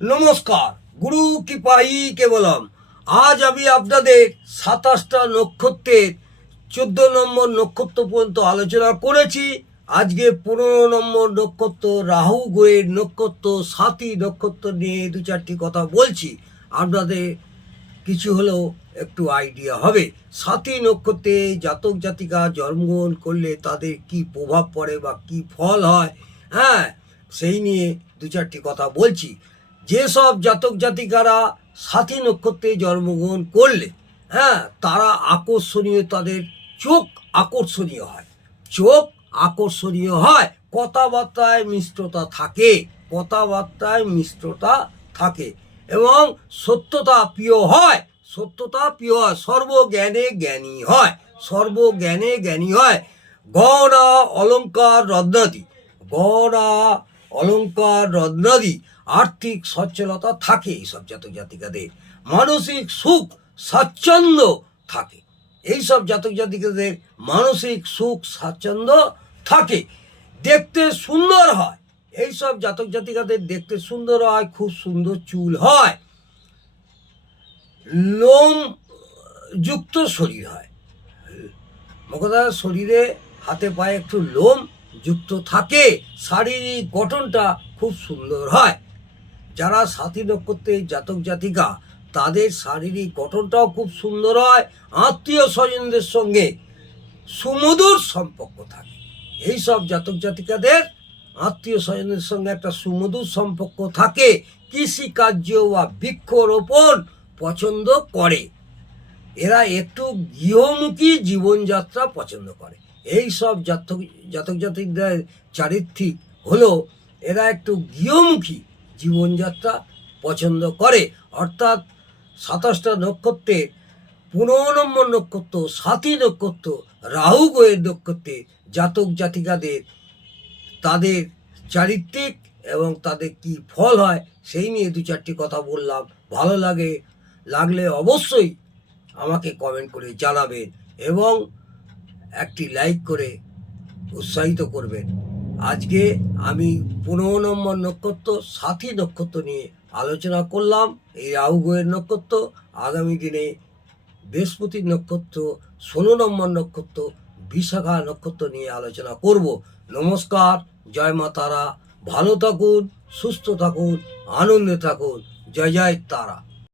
নমস্কার, গুরু কৃপাই কেবলম। আজ আমি আপনাদের 27টা নক্ষত্রের 14 নম্বর নক্ষত্র পর্যন্ত আলোচনা করেছি। আজকে 15 নম্বর নক্ষত্র রাহু গ্রহের নক্ষত্র সাথী নক্ষত্র নিয়ে দু চারটি কথা বলছি। আপনাদের কিছু হলেও একটু আইডিয়া হবে। সাথী নক্ষত্রে জাতক জাতিকা জন্মগ্রহণ করলে তাদের কি প্রভাব পড়ে বা কি ফল হয়, সেই নিয়ে দু চারটি কথা বলছি। যেসব জাতক জাতিকারা সাথী নক্ষত্রে জন্মগ্রহণ করলে তারা আকর্ষণীয়, তাদের চোখ আকর্ষণীয় হয়, কথাবার্তায় মিষ্টতা থাকে এবং সত্যতা প্রিয় হয়, সর্বজ্ঞানে জ্ঞানী হয়। গহনা অলঙ্কার রত্নাদি আর্থিক সচ্ছলতা থাকে এইসব জাতক জাতিকাদের। মানসিক সুখ স্বাচ্ছন্দ্য থাকে এইসব জাতক জাতিকাদের। দেখতে সুন্দর হয় এইসব জাতক জাতিকাদের। দেখতে সুন্দর হয়, খুব সুন্দর চুল হয়, লোম যুক্ত শরীর হয়। মোকথা শরীরে হাতে পায়ে একটু লোম যুক্ত থাকে, শারীরিক গঠনটা খুব সুন্দর হয়। যারা সাথী নক্ষত্রের জাতক জাতিকা তাদের শারীরিক গঠনটাও খুব সুন্দর হয়। আত্মীয় স্বজনদের সঙ্গে সুমধুর সম্পর্ক থাকে। এইসব জাতক জাতিকাদের আত্মীয় স্বজনদের সঙ্গে একটা সুমধুর সম্পর্ক থাকে। কৃষিকার্য বা বৃক্ষরোপণ পছন্দ করে। এরা একটু গৃহমুখী জীবনযাত্রা পছন্দ করে। এই সব জাতক জাতিকদের চারিত্রিক হলো এরা একটু গৃহমুখী জীবনযাত্রা পছন্দ করে। অর্থাৎ 27টা নক্ষত্রের 15 নম্বর নক্ষত্র সাথী নক্ষত্র রাহু গ্রহের নক্ষত্রে জাতক জাতিকাদের তাদের চারিত্রিক এবং তাদের কি ফল হয় সেই নিয়ে দু চারটি কথা বললাম। ভালো লাগলে অবশ্যই আমাকে কমেন্ট করে জানাবেন এবং একটি লাইক করে উৎসাহিত করবেন। আজকে আমি 15 নম্বর নক্ষত্র সাথী নক্ষত্র নিয়ে আলোচনা করলাম। এই রাহু গ্রহের নক্ষত্র আগামী দিনে বৃহস্পতির নক্ষত্র 16 নম্বর নক্ষত্র বিশাখা নক্ষত্র নিয়ে আলোচনা করব। নমস্কার, জয় মা তারা। ভালো থাকুন, সুস্থ থাকুন, আনন্দে থাকুন। জয় জয় তারা।